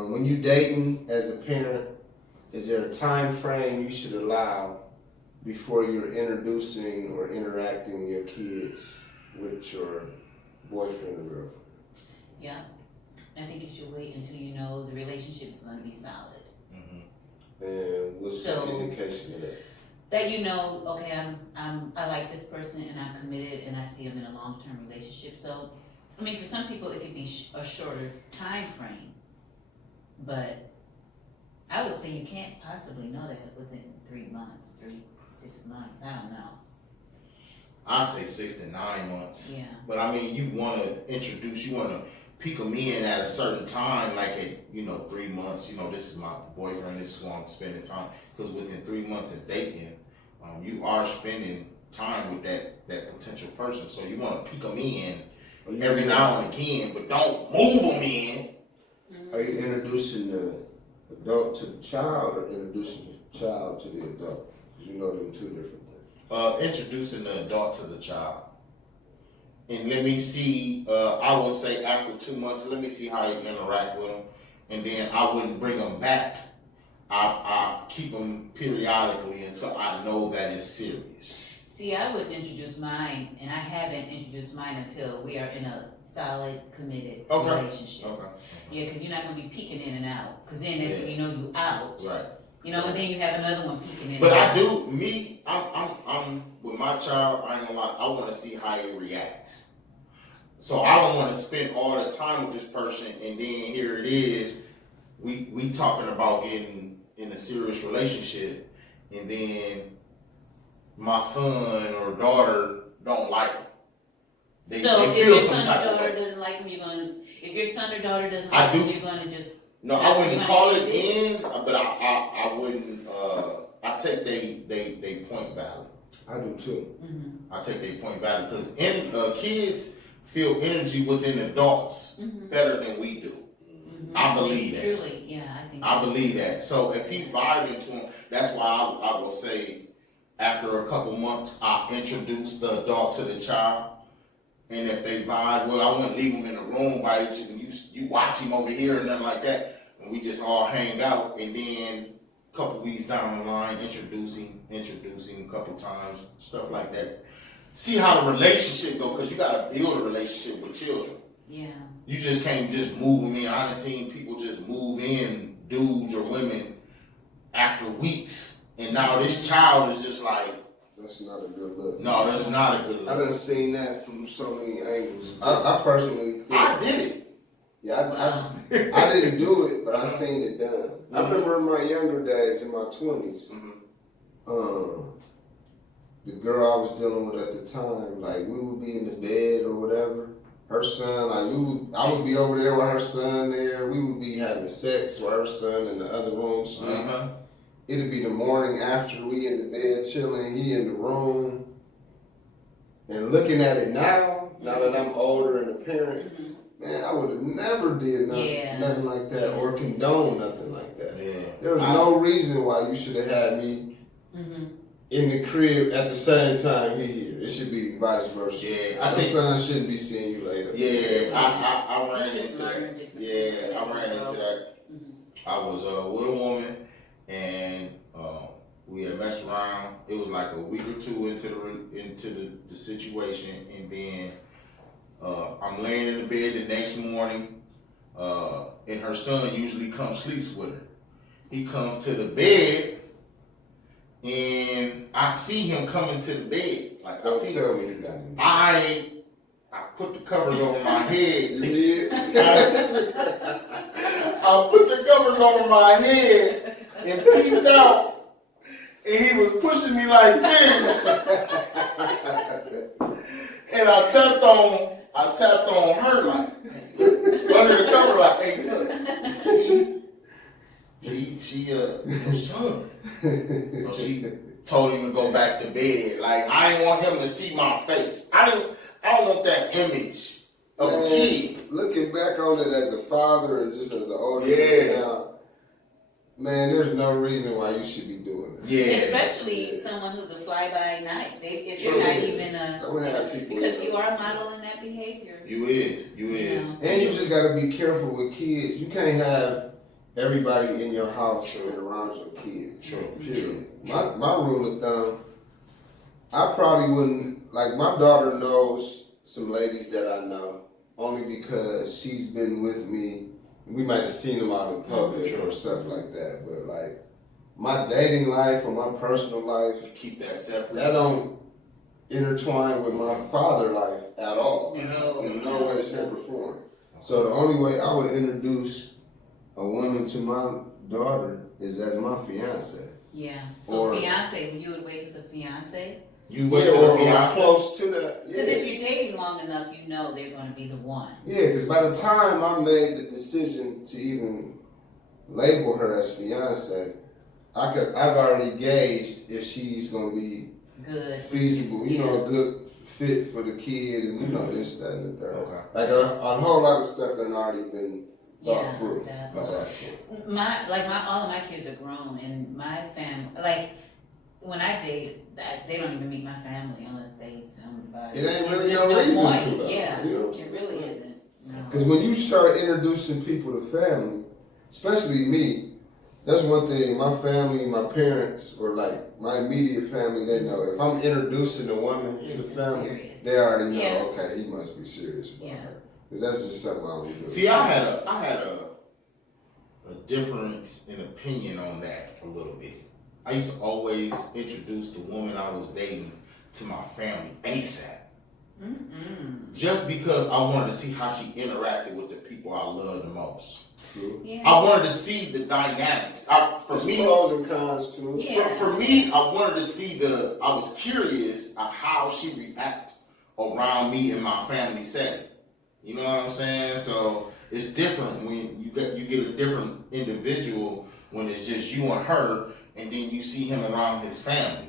When you dating as a parent, is there a time frame you should allow before you're introducing or interacting your kids with your boyfriend or girlfriend? Yeah, I think you should wait until you know the relationship is going to be solid. And what's the indication of that? That you know, okay, I like this person and I'm committed and I see them in a long-term relationship. So, I mean, for some people it could be a shorter time frame, but I would say you can't possibly know that within 3 months, 6 months. I don't know. I say 6 to 9 months. Yeah. But I mean, you want to peek them in at a certain time, like at 3 months. This is my boyfriend. This is who I'm spending time. Because within 3 months of dating, you are spending time with that potential person. So you want to peek them in every now and again, but don't move them in. Are you introducing the adult to the child or introducing the child to the adult? Because you know them two different things. Introducing the adult to the child. And let me see, I would say after 2 months, let me see how you interact with them. And then I wouldn't bring them back. I keep them periodically until I know that it's serious. See, I would introduce mine, and I haven't introduced mine until we are in a solid, committed relationship. Okay. Yeah, because you're not going to be peeking in and out. Because then that's when you know you out. Right. And then you have another one peeking in but and out. I'm with my child, I ain't gonna lie, I want to see how he reacts. So I don't want to spend all the time with this person, and then here it is, we talking about getting in a serious relationship, and then my son or daughter don't like him. They if feel your some son type or of daughter way. doesn't like him, if your son or daughter doesn't like him, you're going to just... No, I wouldn't call it ends, but I wouldn't, I take they point value. I do too. Mm-hmm. I take their point value because kids feel energy within adults better than we do. Mm-hmm. I believe that. Truly, yeah, I think so. I believe that. So if he vibing to him, that's why I will say after a couple months, I'll introduce the adult to the child. And if they vibe, well, I wouldn't leave them in the room by each other. You watch him over here and nothing like that. And we just all hang out. And then a couple weeks down the line, introducing a couple times, stuff like that. See how the relationship go, because you got to build a relationship with children. Yeah. You just can't just move them in. I done seen people just move in, dudes or women, after weeks. And now this child is just like, that's not a good look. no, it's not a good look. I've been seeing that from so many angles. I personally think I did it. Yeah, I didn't do it, but I seen it done. I remember in my younger days, in my 20s, the girl I was dealing with at the time, like we would be in the bed or whatever. Her son, I would be over there with her son there. We would be having sex with her son in the other room sleeping. It'd be the morning after we in the bed chilling, he in the room. And looking at it now that I'm older and a parent, man, I would have never did nothing like that or condoned nothing like that. Yeah. There was no reason why you should have had me in the crib at the same time he here. It should be vice versa. Yeah, I think son shouldn't be seeing you later. Yeah, I ran into that. Yeah, I ran into that. I was with a woman, and we had messed around. It was like a week or two into the situation, and then I'm laying in the bed the next morning, and her son usually comes sleeps with her. He comes to the bed, and I see him coming to the bed. Like tell me you got him. I put the covers over my head. I put the covers over my head and peeped out, and he was pushing me like this. And I tapped on her like under the cover like, hey, look, she her son. So she told him to go back to bed. Like I didn't want him to see my face. I don't want that image of a kid. Looking back on it as a father and just as an older man now, man, there's no reason why you should be doing that. Yeah. Especially someone who's a fly-by-night. If you're not even because you are modeling that behavior. You is. And you just got to be careful with kids. You can't have everybody in your house and around your kid. True. Period. My rule of thumb, I probably wouldn't, like my daughter knows some ladies that I know only because she's been with me. We might have seen them out in public or stuff like that, but like my dating life or my personal life, Keep that separate. that don't intertwine with my father life at all. In no way, shape, or form. So the only way I would introduce a woman to my daughter is as my fiance. Yeah. So Or- fiance, you would wait till the fiance? You wait till the or fiance. close to that. Because if you're dating long enough, you know they're going to be the one. Yeah, because by the time I made the decision to even label her as fiance, I've already gauged if she's gonna be Good. feasible, you know, a good fit for the kid, and you know this, that, and the third. Okay. Like a whole lot of stuff had already been thought Yeah, through. established. Like All of my kids are grown, and my family, like when I date, they don't even meet my family unless they somebody. It ain't It's really just no reason point. to, though. Yeah, You know what I'm it really isn't. No. Because when you start introducing people to family, especially me, that's one thing. My family, my parents, or like my immediate family, they know. If I'm introducing a woman to the It's family, serious. they already know. Yeah. Okay, he must be serious about Yeah. her. Because that's just something I would do. See, I had a difference in opinion on that a little bit. I used to always introduce the woman I was dating to my family ASAP. Just because I wanted to see how she interacted with the people I loved the most. Yeah. I wanted to see the dynamics. For There's me, pros and cons to it. Yeah. for me, I wanted to see I was curious of how she react around me in my family setting. You know what I'm saying? So it's different when you get a different individual when it's just you and her, and then you see him around his family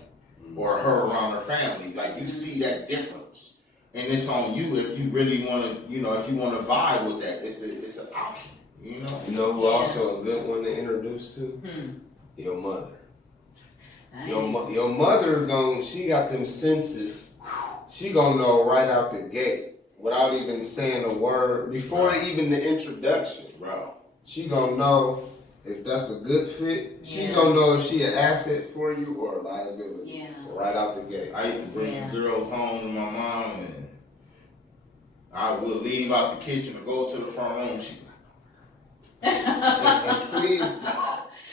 or her around her family. Like you see that difference, and it's on you if you really want to. You know, if you want to vibe with that, it's an option. You know. You know who Yeah. also a good one to introduce to? Your mother. I Your mother she got them senses. She gonna know right out the gate without even saying a word before even the introduction, bro. She gonna know if that's a good fit. She Yeah. gonna know if she an asset for you or a liability. Yeah. Right out the gate. I used to bring Yeah. girls home to my mom, and I would leave out the kitchen and go to the front room. She'd be And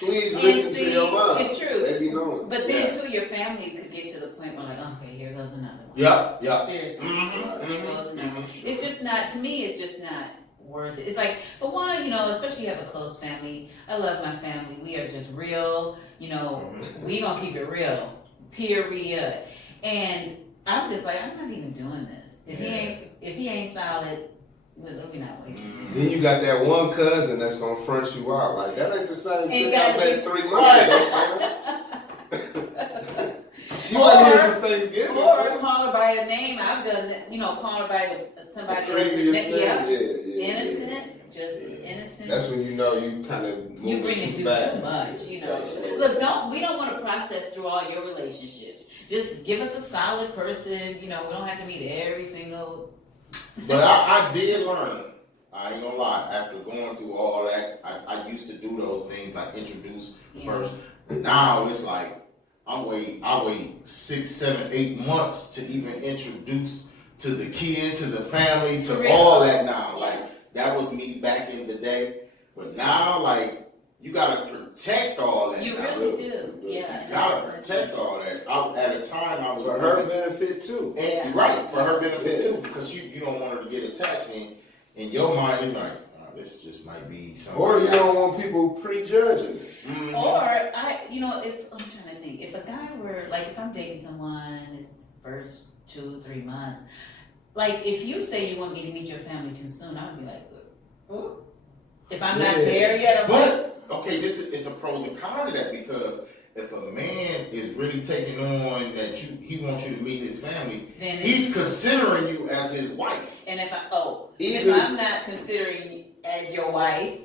please And listen see, to your mom. it's true. They be knowing. But then too, your family could get to the point where like, okay, here goes another one. yeah. Seriously. Mhm, Here goes another one. It's just not, to me, it's just not worth it. It's like, for one, you know, especially you have a close family. I love my family. We are just real, you know, we gonna keep it real. Period. And I'm just like, I'm not even doing this. If he ain't solid, we're not wasting. Then you got that one cousin that's gonna front you out. Like, that ain't the same Ain't chick I gotta met be- 3 months ago. She wasn't here for Thanksgiving. Or call her by a name. I've done that, you know, call her by somebody else's Previous name. thing. Yeah. Yeah. Innocent, just as innocent. That's when you know you kind of You moving bring it too too fast. much, you know. That's right. Look, we don't want to process through all your relationships. Just give us a solid person, you know, we don't have to meet every single. But I did learn. I ain't gonna lie. After going through all that, I used to do those things like introduce first. Now it's like I wait 6, 7, 8 months to even introduce to the kid, to the family, to Real. all that now. Like that was me back in the day. But now, like, you gotta protect all that. You now. really do, yeah. You gotta protect all that. At a time, I was For her benefit too. and right, for her benefit too, because you don't want her to get attached, and in your mind, you're like, oh, this just might be something. Or you don't want people prejudging it. Mhm. Or you know, if I'm trying to think, if a guy were like, if I'm dating someone, his first 2, 3 months, like if you say you want me to meet your family too soon, I would be like, ooh. If I'm not there yet, I'm like, But okay, it's a pros and cons to that, because if a man is really taking on that he wants you to meet his family, then he's considering you as his wife. and if Either- I'm not considering you as your wife,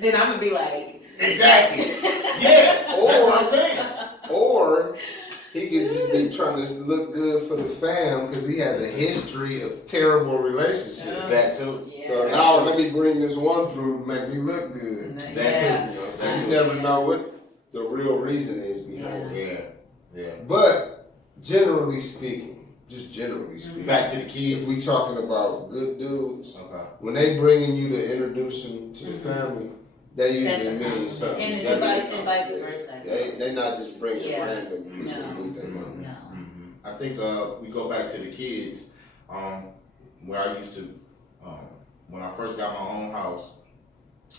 then I'm gonna be like, Exactly. Yeah, that's what I'm saying. Or he could just be trying to look good for the fam because he has a history of terrible relationships. That too. Yeah. So now let me bring this one through to make me look good. That Yeah. too. You know, so you never know what the real reason is behind it. Yeah. But generally speaking, just generally speaking, Back to the kids. if we talking about good dudes, Okay. when they bringing you to introduce them to the family, they That's usually a mean compliment. something. And it's That vice- means and something. vice versa. They not just bringing Yeah. random people No. to meet their mom. No. I think we go back to the kids. Where I used to, when I first got my own house,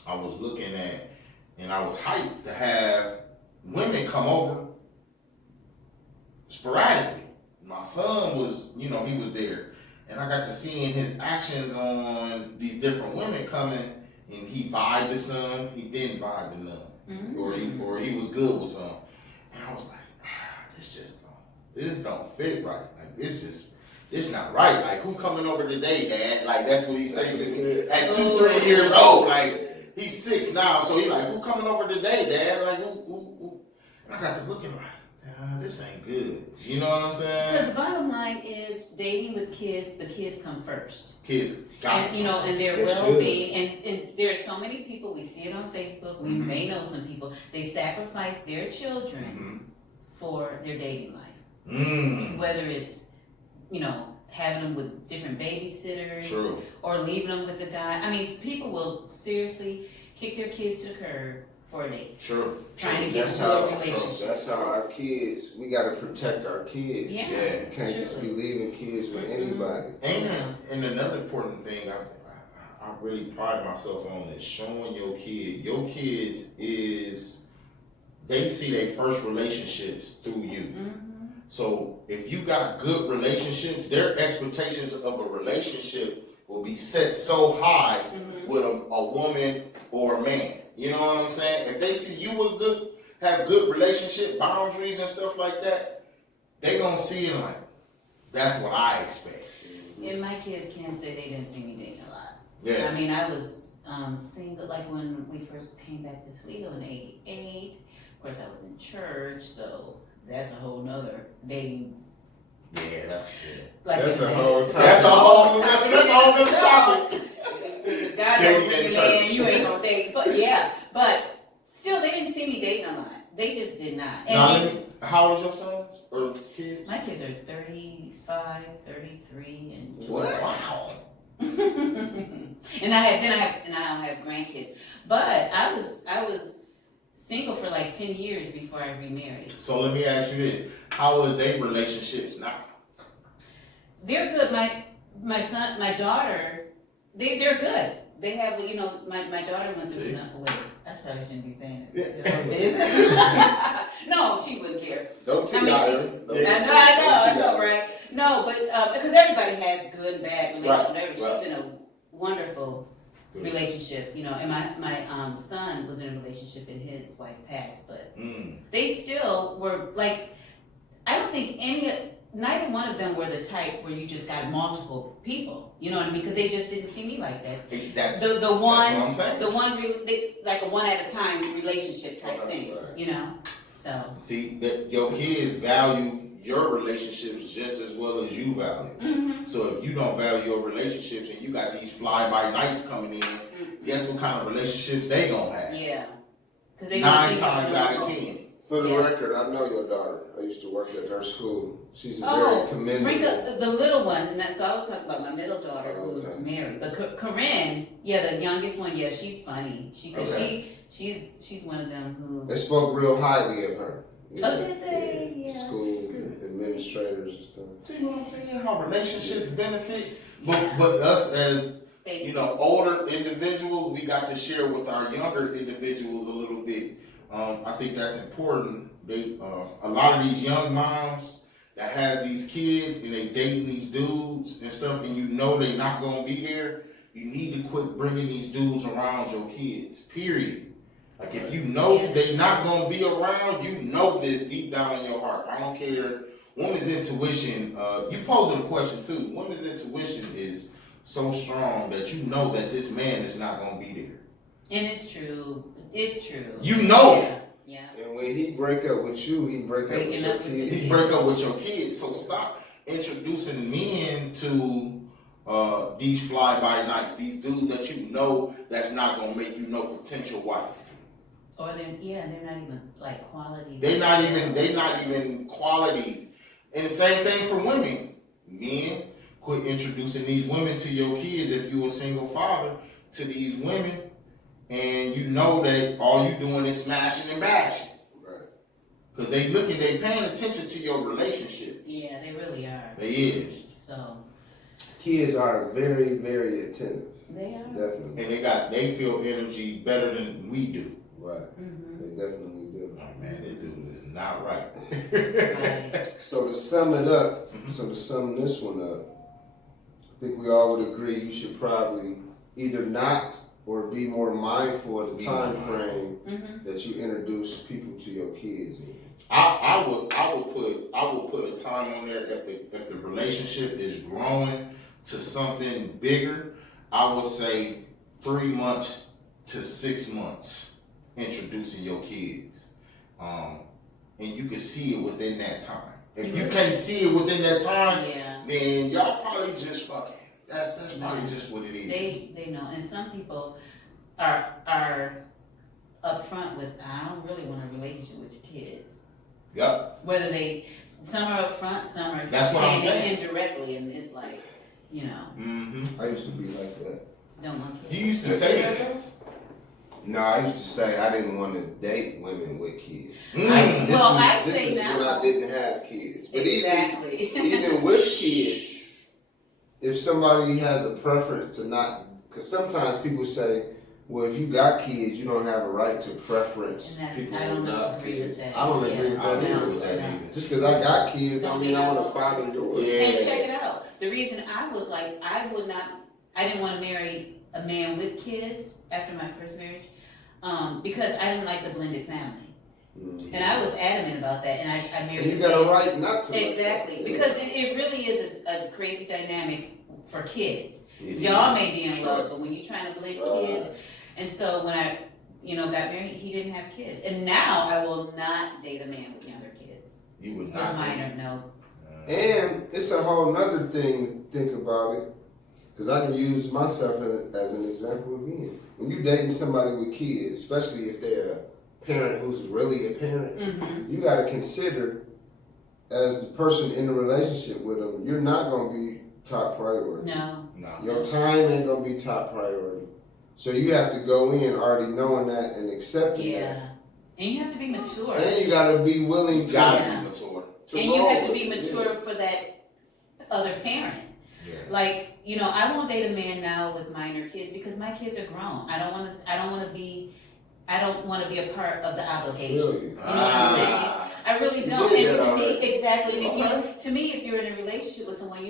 I was looking at, and I was hyped to have women come over sporadically. My son was, he was there, and I got to seeing his actions on these different women coming, and he vibed with some, he didn't vibe with none, or he was good with some, and I was like, this don't fit right. Like it's not right. Like who coming over today, Dad? Like that's what he said to me at 2-3 years old. Like he's 6 now, so he like, who coming over today, Dad? Like who? And I got to looking like, this ain't good. You know what I'm saying? Because the bottom line is dating with kids, the kids come first. Kids got And and their They well-being, and there are so many people, we see it on Facebook, we may know some people, they sacrifice their children for their dating life. Whether it's, having them with different babysitters, True. or leaving them with the guy. I mean, people will seriously kick their kids to the curb for a date. True. Trying to get That's to how, a relationship. that's how our kids, we gotta protect our kids. Yeah. You can't just be leaving kids with anybody. And another important thing I really pride myself on is showing your kids is they see their first relationships through you. So if you got good relationships, their expectations of a relationship will be set so high with a woman or a man. You know what I'm saying? If they see you have good relationship boundaries and stuff like that, they gonna see it like, that's what I expect. And my kids can't say they didn't see me dating a lot. Yeah. I mean, I was single, like when we first came back to Toledo in '88. Of course, I was in church, so that's a whole nother dating. Yeah, that's good. Like That's I a said, whole topic. That's a whole nother topic. If God Dating don't in bring a man, church. you ain't gonna date. But still, they didn't see me dating a lot. They just did not. Now, how old is your sons or kids? My kids are 35, 33, and 12. What? Wow. And I have grandkids. But I was single for like 10 years before I remarried. So let me ask you this: how is their relationships now? They're good. My son, my daughter, they're good. They have, my daughter went through some. Wait, I probably shouldn't be saying it. No, she wouldn't care. Don't teach I mean, I know, right? No, but because everybody has good and bad relationships. Right. She's in a wonderful relationship, and my son was in a relationship and his wife passed, but they still were like, I don't think neither one of them were the type where you just got multiple people, you know what I mean? Because they just didn't see me like that. That's the what one, I'm saying. like a one at a time relationship type thing, right. So see that your kids value your relationships just as well as you value. So if you don't value your relationships and you got these fly by nights coming in, guess what kind of relationships they gonna have? Yeah, because they 9 times out of 10. For the record, I know your daughter. I used to work at her school. She's very bring commendable. up the little one, and so I was talking about my middle daughter who's married. But Corinne, the youngest one, she's funny. She's one of them who. They spoke real highly of her. Oh, did they? Yeah. School administrators and stuff. See what I'm saying? How relationships benefit, but us as older individuals, we got to share with our younger individuals a little bit. I think that's important. A lot of these young moms that has these kids and they dating these dudes and stuff, and they not gonna be there. You need to quit bringing these dudes around your kids. Period. Like if you know they not gonna be around, this deep down in your heart. I don't care. Woman's intuition. You posed a question too. Woman's intuition is so strong that you know that this man is not gonna be there. And it's true. It's true. You know it. Yeah. And when he break up with you, he break up with Breaking your up with kids. the You break up with your kids, so stop introducing men to these fly by nights, these dudes that you know that's not gonna make you no potential wife. Or they're not even like quality. They not even quality. And the same thing for women. Men, quit introducing these women to your kids if you a single father to these women, and you know that all you doing is smashing and bashing. Right. Cause they paying attention to your relationships. Yeah, they really are. They is. So Kids are very, very attentive. they are. Definitely. And they feel energy better than we do. Right. Mm-hmm. They definitely do. Like, man, this dude is not right. Right. So to sum it up, to sum this one up, I think we all would agree you should probably either not or be more mindful of the time frame that you introduce people to your kids in. I would put a time on there if the relationship is growing to something bigger. I would say 3 months to 6 months introducing your kids, and you can see it within that time. If you can't see it within that time, then y'all probably just fucking. That's probably just what it is. They know, and some people are upfront with, I don't really want a relationship with your kids. Yep. Whether some are upfront, some are saying it indirectly, and it's like, you know. Mm-hmm. I used to be like that. Don't want kids. You used to say that? No, I used to say I didn't want to date women with kids. I'd This say is now. when I didn't have kids. But Exactly. even with kids, if somebody has a preference to not, because sometimes people say, well, if you got kids, you don't have a right to preference And people I who don't not agree kids. with that. I don't agree with I that don't either. agree with that either. Just because I got kids don't mean I want to father yours. Yeah. And check it out. The reason I was like, I didn't want to marry a man with kids after my first marriage, because I didn't like the blended family. Mm-hmm. And I was adamant about that, and I married. And you got a right not to. Exactly, because it really is a crazy dynamics for kids. It Y'all is. may be in love, but when you're trying to blend kids, and so when I, got married, he didn't have kids, and now I will not date a man with younger kids. You would With not. minor, no. And it's a whole nother thing to think about it, because I can use myself as an example again. When you're dating somebody with kids, especially if they're a parent who's really a parent, Mm-hmm. you got to consider, as the person in the relationship with them, you're not going to be top priority. No. Your time ain't going to be top priority. So you have to go in already knowing that and accepting that. Yeah. And you have to be mature. And you got to be willing to. Yeah. Be mature. And you have to be mature for that other parent. Yeah. Like, I won't date a man now with minor kids because my kids are grown. I don't want to be a part of the obligations. You know what I'm saying? I really don't. You And did to that me, already. exactly. And if you're in a relationship with someone,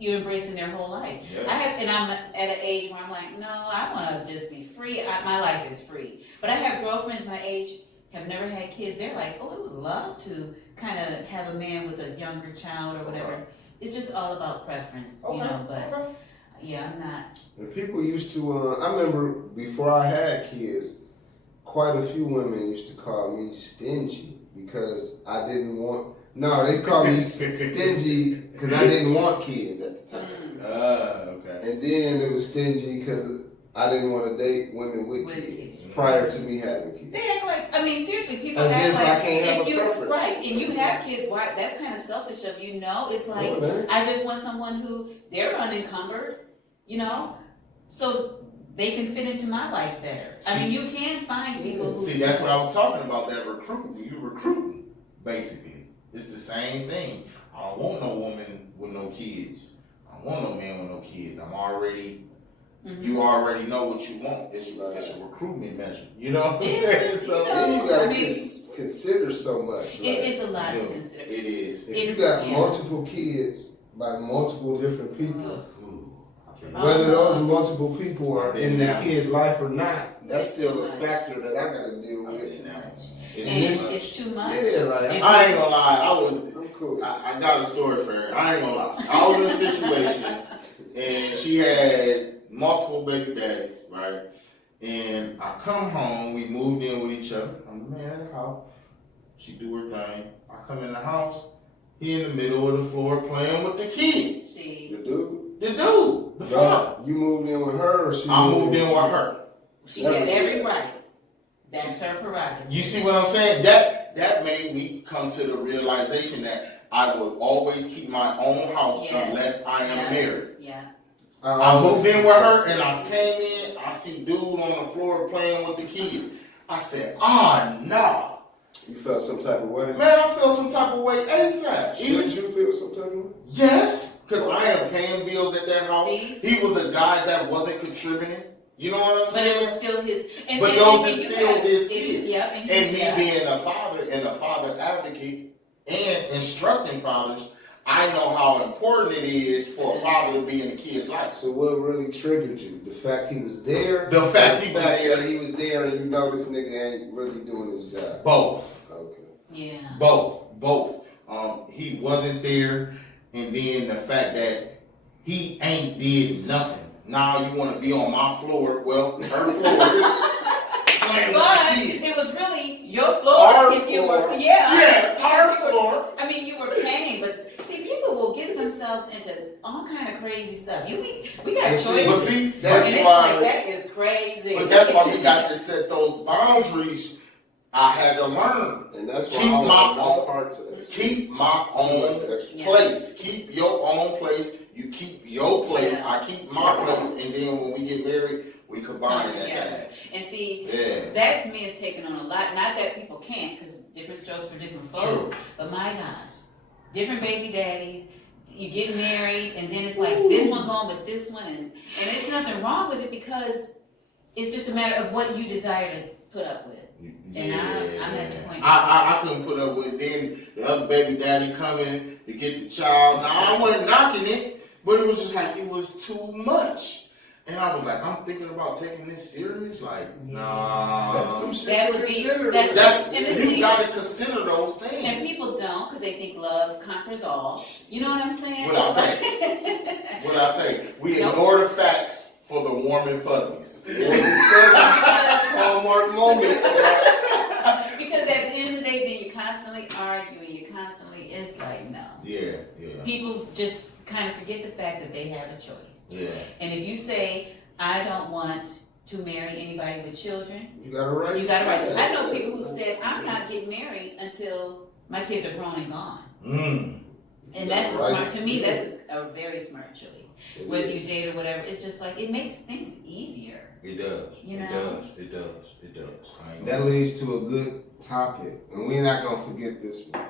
you're embracing their whole life. Yeah. I'm at an age where I'm like, no, I want to just be free. My life is free. But I have girlfriends my age have never had kids. They're like, oh, I would love to kind of have a man with a younger child or whatever. It's just all about preference, but yeah, I'm not. And people used to, I remember before I had kids, quite a few women used to call me stingy because I didn't want, they called me stingy because I didn't want kids at the time. Okay. And then it was stingy because I didn't want to date women with kids prior to me having kids. They act like, seriously, people As act if like I can't have a you, preference. right, and you have kids, why, that's kind of selfish of you, it's like, I just want someone who, they're unencumbered, so they can fit into my life better. You can find people who. See, that's what I was talking about, that recruiting. You recruiting, basically. It's the same thing. I don't want no woman with no kids. I don't want no man with no kids. You already know what you want. It's a recruitment measure. You know what I'm saying? So then you gotta consider so much. It's a lot to consider. It is. If you got multiple kids by multiple different people, whether those multiple people are in the kid's life or not, that's still a factor that I gotta deal with. It's too much. Yeah, I ain't gonna lie. I'm cool. I got a story for her. I ain't gonna lie. I was in a situation and she had multiple baby daddies, right? And I come home, we moved in with each other. I'm the man of the house. She do her thing. I come in the house, he in the middle of the floor playing with the kids. See, The dude? The dude, the father. You moved in with her or she I moved in with her. she had every right. That's her prerogative. You see what I'm saying? That made me come to the realization that I would always keep my own house unless I am married. Yeah. I moved in with her and I came in, I see dude on the floor playing with the kid. I said, nah. You felt some type of way? Man, I feel some type of way ASAP. Should you feel some type of way? Yes, because I am paying bills at that house. See? He was a guy that wasn't contributing. You know what I'm But saying? it was still his. But those are still his kids. kids. Yep, And me being a father and a father advocate and instructing fathers, I know how important it is for a father to be in a kid's life. So what really triggered you? The fact he was there? The fact he was there. that he was there and you know this nigga ain't really doing his job? Both. Okay. Yeah. Both. He wasn't there, and then the fact that he ain't did nothing. Now you want to be on my floor? Well, her floor. But it was really your floor Our if you floor. were, Our floor. I mean, you were paying, but see, people will get themselves into all kind of crazy stuff. We got choices. But see, and that's it's why. like, that is crazy. But that's why we got to set those boundaries. I had to learn. And that's why Keep I my want own- part to this. Keep my own place. Keep your own place. You keep your place. Yeah. I keep my place. And then when we get married, we combine Come that. together. And see, Yeah. that to me is taking on a lot. Not that people can't, because different strokes for different folks. True. But my gosh, different baby daddies. You get married, and then it's like this one going with this one, and it's nothing wrong with it because it's just a matter of what you desire to put up with. And I'm at the point. I couldn't put up with then the other baby daddy coming to get the child. Now I wasn't knocking it, but it was just like it was too much. And I was like, I'm thinking about taking this serious. Like, nah. That's some shit That to would be- consider. that's- and the You thing- gotta consider those things. And people don't, because they think love conquers all. You know what I'm saying? What I say? say? What I say? We Nope. ignore the facts for the warm and fuzzies. Hallmark moments. Because at the end of the day, then you're constantly arguing. It's like, no. Yeah. People just kind of forget the fact that they have a choice. Yeah. And if you say, I don't want to marry anybody with children, You got a right. you got to say right. that. I know people who said, I'm not getting married until my kids are grown and gone. And that's a Right. smart, to me, that's a very smart choice. It Whether is. you date or whatever, it's just like, it makes things easier. It does. You know? It does. I ain't That gonna- leads to a good topic, and we're not gonna forget this one.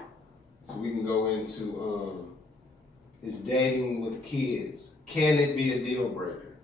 So we can go into is dating with kids. Can it be a deal breaker?